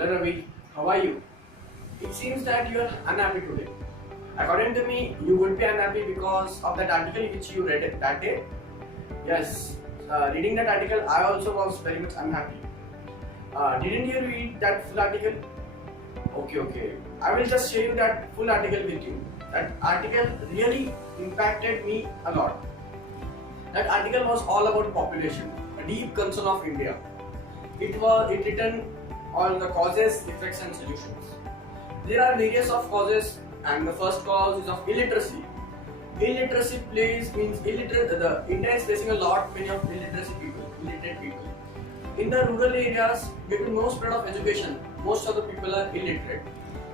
Hello Ravi, how are you? It seems that you are unhappy today. According to me, you would be unhappy because of that article which you read that day. Yes, reading that article, I also was very much unhappy. Didn't you read that full article? Okay. I will just share you that full article with you. That article really impacted me a lot. That article was all about population, a deep concern of India. It written on the causes, effects and solutions. There are various of causes, and the first cause is of illiteracy. Illiteracy means illiterate. The India is facing a lot many of illiterate people. In the rural areas, due to no spread of education, most of the people are illiterate,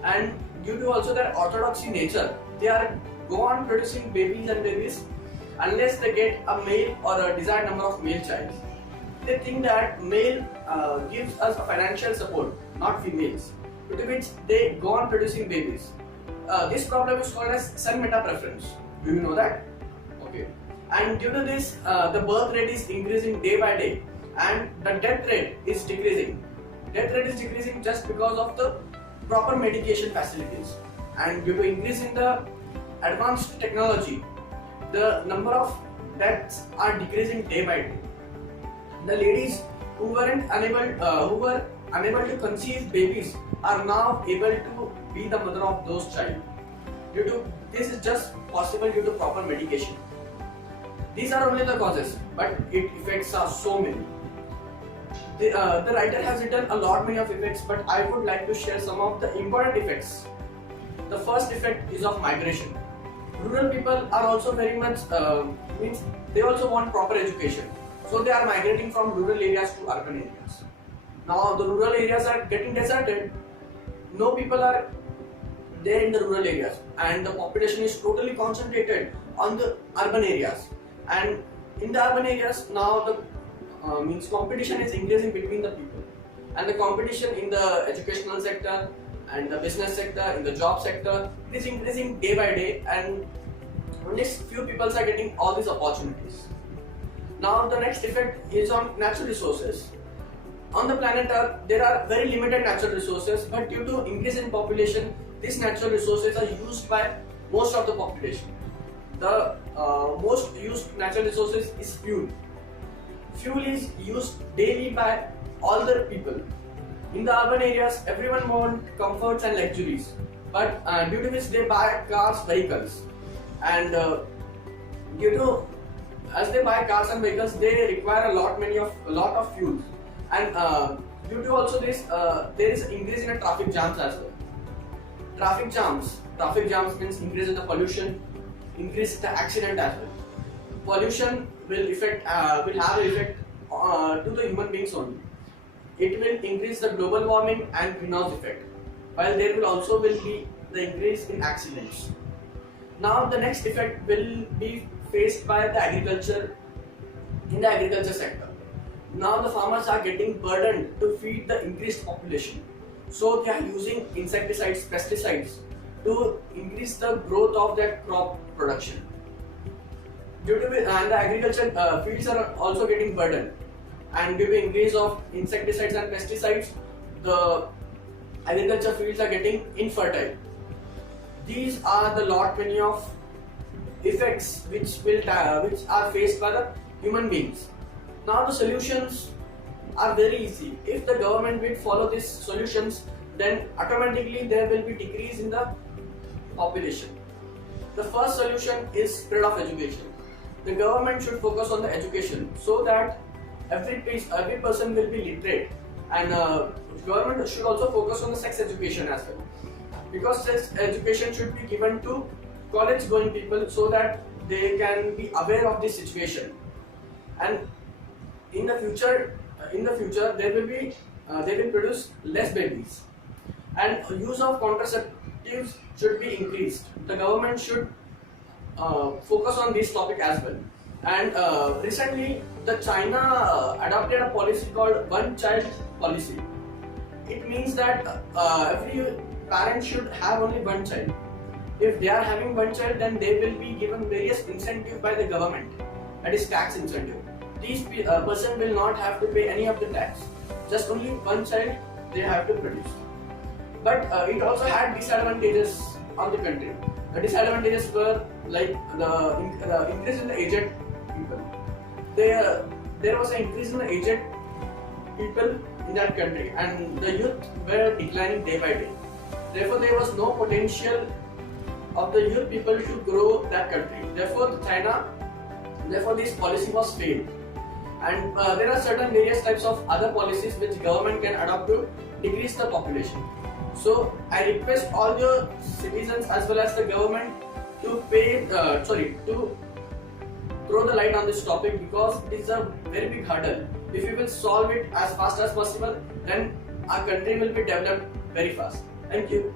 and due to also their orthodoxy nature, they are go on producing babies unless they get a male or a desired number of male child. They think that male gives us a financial support, not females, due to which they go on producing babies. This problem is called as son meta preference. Do you know that? Okay. And due to this, the birth rate is increasing day by day, and the death rate is decreasing. Death rate is decreasing just because of the proper medication facilities, and due to increase in the advanced technology, the number of deaths are decreasing day by day. The ladies who were unable to conceive babies are now able to be the mother of those child. Due to this is just possible due to proper medication. These are only the causes, but it effects are so many. The writer has written a lot many of effects, but I would like to share some of the important effects. The first effect is of migration. Rural people are also very much means they also want proper education, so they are migrating from rural areas to urban areas. Now the rural areas are getting deserted. No people are there in the rural areas, and the population is totally concentrated on the urban areas. And in the urban areas now the means competition is increasing between the people, and the competition in the educational sector and the business sector, in the job sector, it is increasing day by day, and only few people are getting all these opportunities. Now the next effect is on natural resources. On the planet Earth, there are very limited natural resources, but due to increase in population, these natural resources are used by most of the population. The most used natural resources is fuel. Fuel is used daily by all the people. In the urban areas, everyone wants comforts and luxuries, but due to which they buy cars, vehicles, and due to as they buy cars and vehicles, they require a lot of fuels, and due to also this, there is increase in the traffic jams as well. Traffic jams means increase in the pollution, increase in the accident as well. Pollution will have an effect to the human beings only. It will increase the global warming and greenhouse effect, while there will also be the increase in accidents. Now the next effect will be faced by the agriculture in the agriculture sector. Now the farmers are getting burdened to feed the increased population, so they are using insecticides, pesticides to increase the growth of their crop production. Due to and the agriculture fields are also getting burdened, and due to increase of insecticides and pesticides, the agriculture fields are getting infertile. These are the lot many of effects which are faced by the human beings. Now the solutions are very easy. If the government will follow these solutions, then automatically there will be decrease in the population. The first solution is spread of education. The government should focus on the education so that every person will be literate, and government should also focus on the sex education as well, because sex education should be given to college going people so that they can be aware of this situation. And in the future they will produce less babies, and use of contraceptives should be increased. The government should focus on this topic as well. And recently the China adopted a policy called one child policy. It means that every parent should have only one child. If they are having one child, then they will be given various incentives by the government, that is tax incentive. These person will not have to pay any of the tax. Just only one child they have to produce. But it also had disadvantages on the country. The disadvantages were like the increase in the aged people. There was an increase in the aged people in that country, and the youth were declining day by day. Therefore, there was no potential of the youth people to grow that country. Therefore, this policy was failed. And there are certain various types of other policies which government can adopt to decrease the population. So I request all the citizens as well as the government to to throw the light on this topic, because it is a very big hurdle. If we will solve it as fast as possible, then our country will be developed very fast. Thank you.